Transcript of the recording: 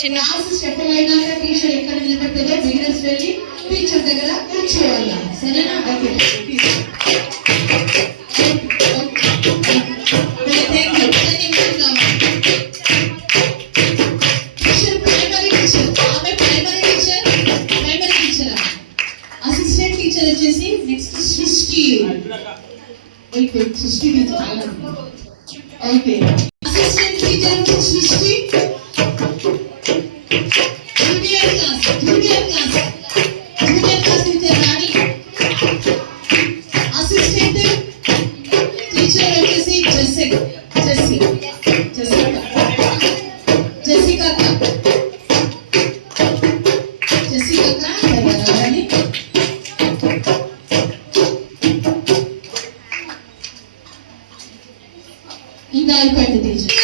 చిన్న స్టెప్ అయినాక టీచర్ ఎక్కడ నిలబెట్టదో బిగినర్స్ వెళ్ళి టీచర్ దగ్గర కూర్చోవాల. సరేనా? ఓకే. అసిస్టెంట్ టీచర్ వచ్చేసి నెక్స్ట్ సృష్టి. సృష్టి ఓకే. అసిస్టెంట్ టీచర్ సృష్టి. జూనియర్ క్లాస్ టీచర్ రాణి. అసిస్టెంట్ టీచర్ వచ్చేసి జెసికా. ఇంకా అయిపోయింది టీచర్.